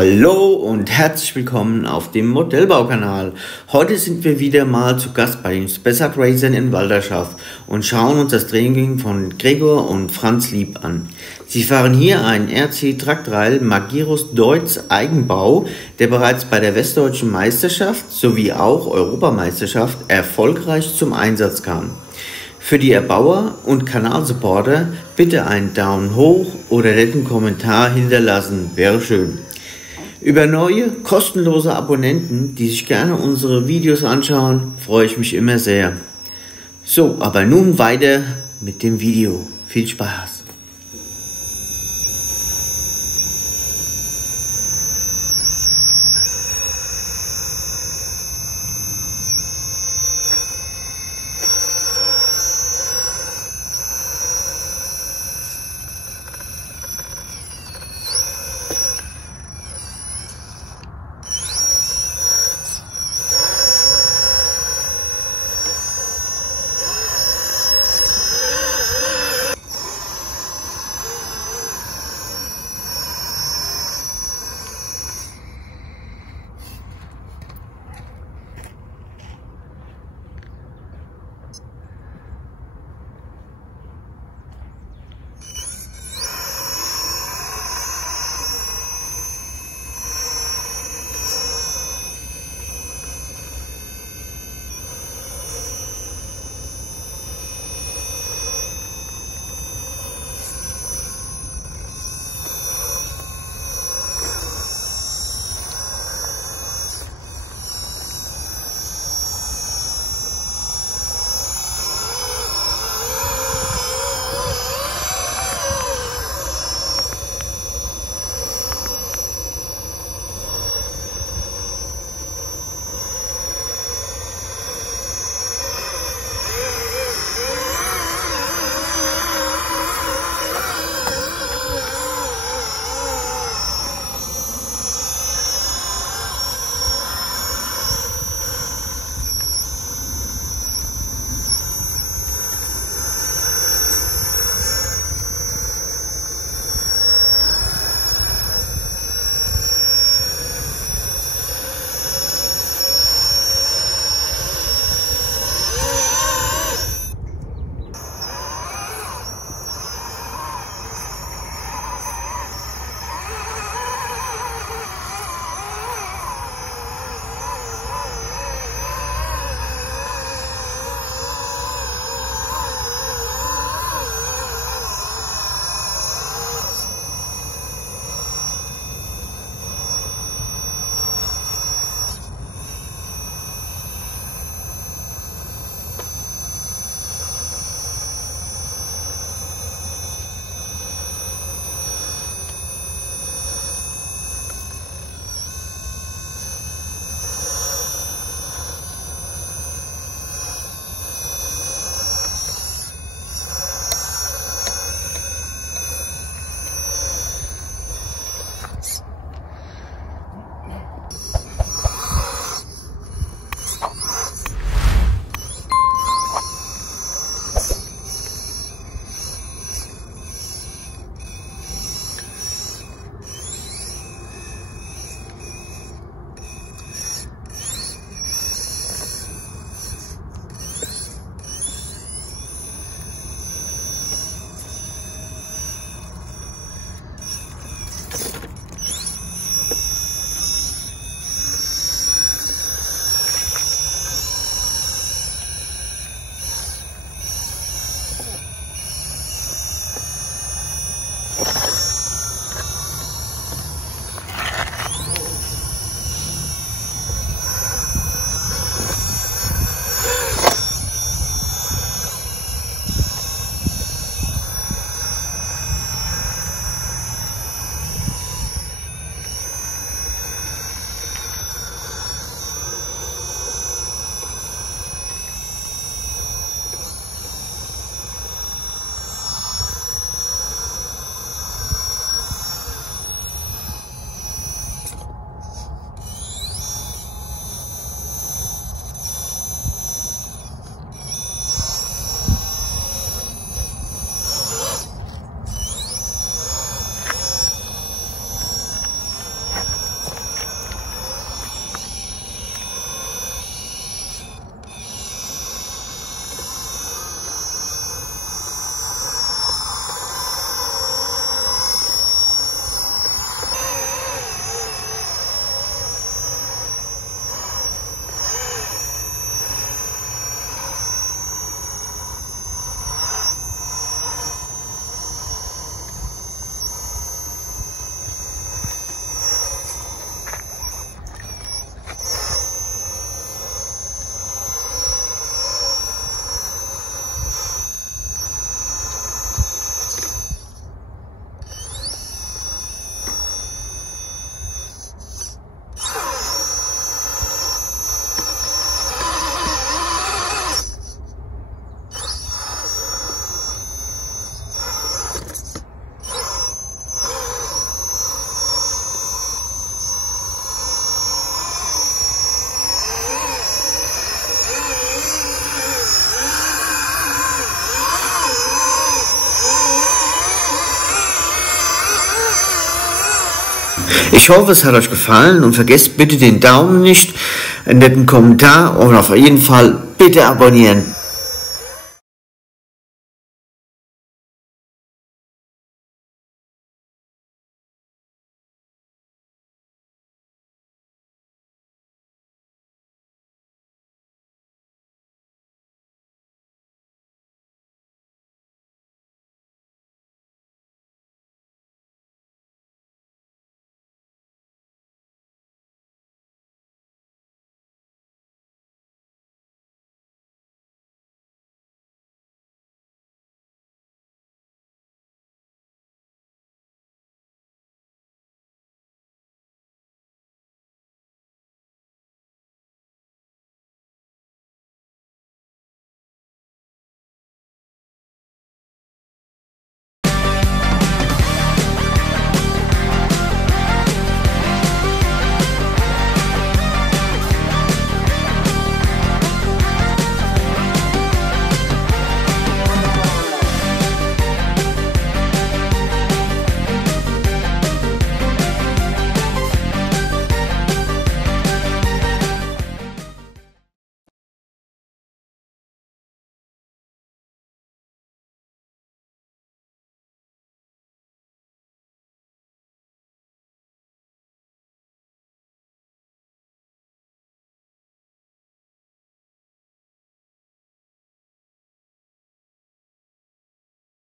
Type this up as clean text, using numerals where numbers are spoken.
Hallo und herzlich willkommen auf dem Modellbaukanal. Heute sind wir wieder mal zu Gast bei den Spessart Racern in Walderschaft und schauen uns das Training von Gregor und Franz Lieb an. Sie fahren hier einen RC Tractrail Magirus Deutz Eigenbau, der bereits bei der Westdeutschen Meisterschaft sowie auch Europameisterschaft erfolgreich zum Einsatz kam. Für die Erbauer und Kanalsupporter bitte einen Daumen hoch oder netten Kommentar hinterlassen, wäre schön. Über neue, kostenlose Abonnenten, die sich gerne unsere Videos anschauen, freue ich mich immer sehr. So, aber nun weiter mit dem Video. Viel Spaß! Ich hoffe, es hat euch gefallen und vergesst bitte den Daumen nicht, einen netten Kommentar und auf jeden Fall bitte abonnieren.